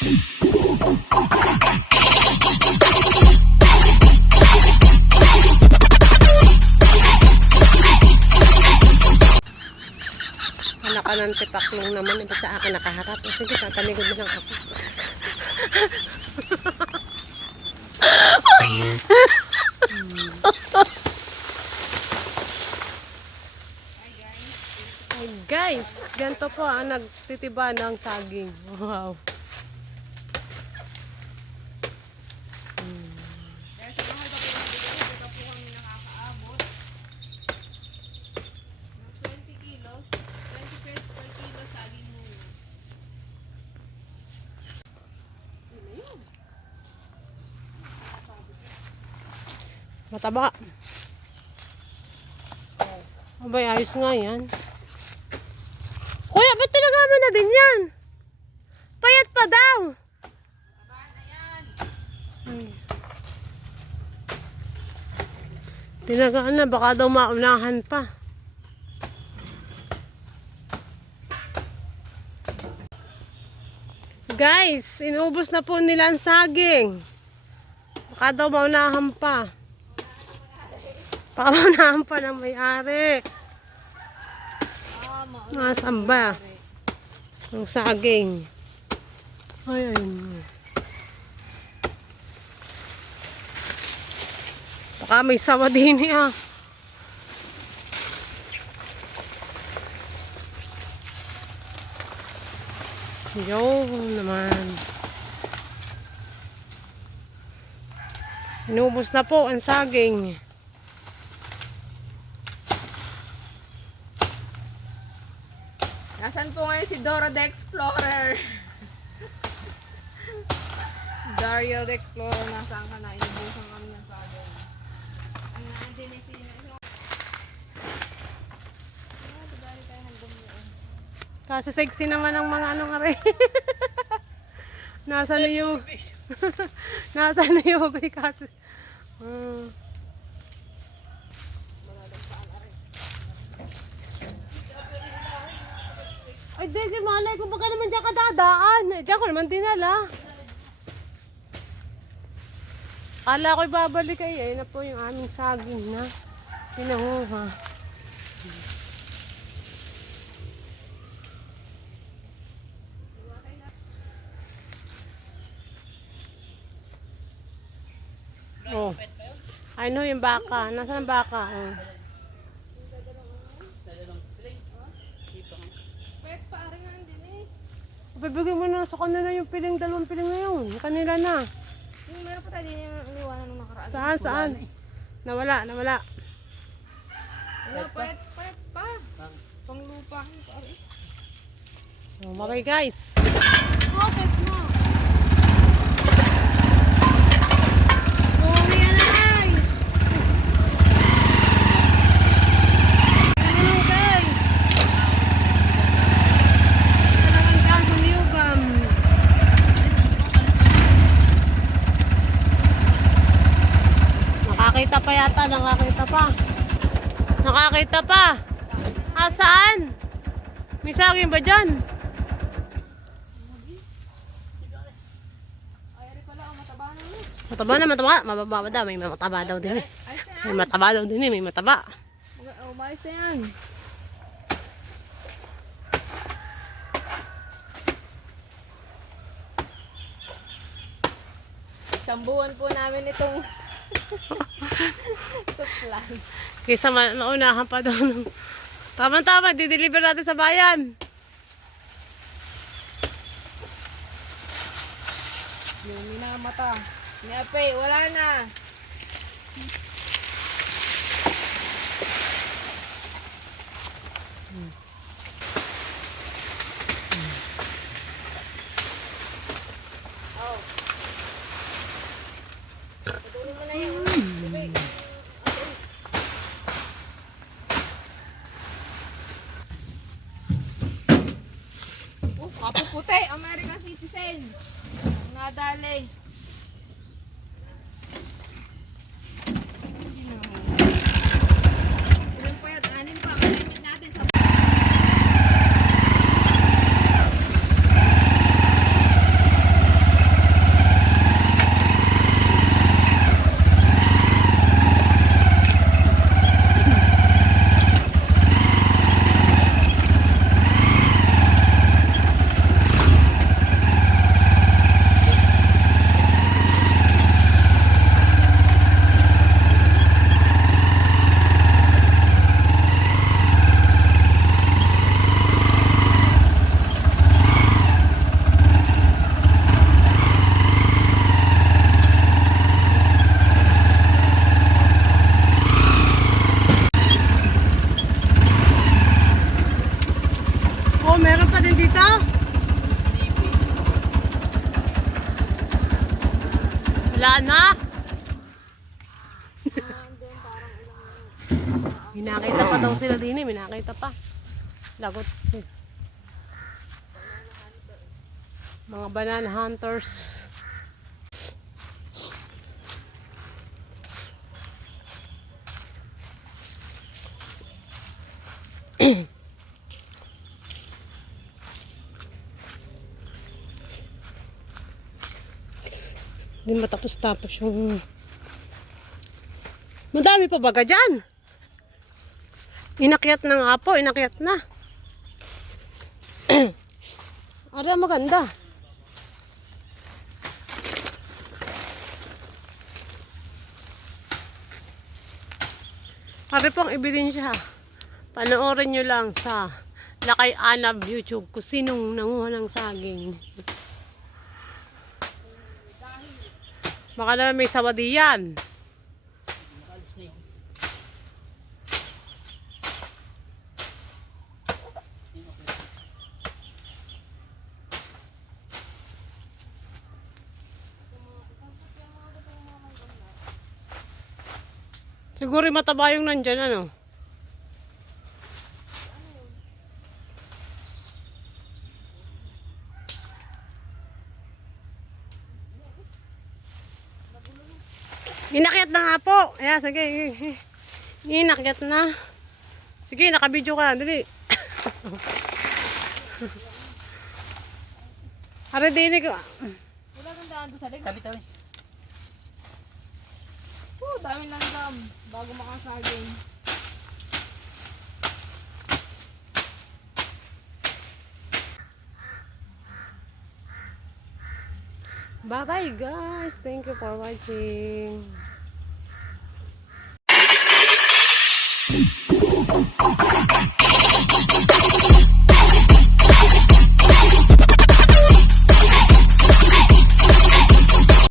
Anak ka ng tipaklong naman. Iba sa akin nakaharap. O, sige, tataligod na lang ako. Ay, guys, ganito po ang nagtitiba ng saging. Wow. Mataba. Abay, ayos nga yan. Kuya, ba't tinagama na din yan? Payat pa daw. Tinagaan na, baka daw maunahan pa. Guys, inubos na po nila ang saging. Baka daw maunahan pa. Baka maunahan pa ng may-ari. Nasaan ba? Ang saging. Ay, ayun. Baka may sawa din ah. Yo naman. Inubos na po ang saging. Nasaan po ngayon si Dora the Explorer? Dario the Explorer, nasaan ka na? Inubusan kami ng sagay. Ang naandin ni Sina. Kasi sexy naman ang mga ano nga rin. Nasa na yung... Nasa na yung kasi. Ah. Ay, di, malay ko baka naman dyan ka dadaan. Eh, Diyan ko naman dinala. Kala ko'y babalik ay, ay na po yung aming saging na pinahuha. Oh. I know yung baka. Nasaan ang baka? Oh. Pwede pa rin nandin eh. Bibigyan mo na sa kanila yung piling, dalawang piling na yun. Kanila na. Yung meron pa tayo din yung iniwanan nung nakaraan. Saan, saan? Nawala, nawala. Wala, pwede, pwede pa. Panglupa. pare. Oh, bye guys. Focus mo. Umuwi na guys. Ano guys? Talagang dyan sa Liugam. Nakakita pa yata, nakakita pa. Nakakita pa. Ah, saan? May saging ba dyan? Mataba na. Mataba. Mababa daw. May mataba daw din eh. May mataba daw din eh. May mataba. Umayos na yan. Sambuhan po namin itong supply. Kaysa ma- maunahan pa daw. ng- Tama-tama, dideliver natin sa bayan. Yung minamata. Ni Ape, wala na. Oh. Patuloy mo na yung ano. Ape, atis. Oh, kapo puti, American citizen. Ilan pa yan? Anim pa. Ang limit natin sa Wala na. Minakita pa daw sila din eh. Minakita pa. Lagot. Mga banana hunters. Hindi matapos-tapos yung... Madami pa baga dyan. Inakyat na nga po, inakyat na. Ara, maganda. Ari pong ebidensya. Panoorin nyo lang sa Lakay Anab YouTube kung sinong nanguha ng saging. Baka naman may sawadi yan. Siguro mataba yung nandyan, ano? Inakyat na nga po. Ayan, sige. Inakyat na. Sige, nakabidyo ka. Dali. Are dinig. Wala kang daan doon sa lig. Tabi, tabi. Oh, dami lang dam. Bago makasaging. Bye-bye guys. Thank you for watching.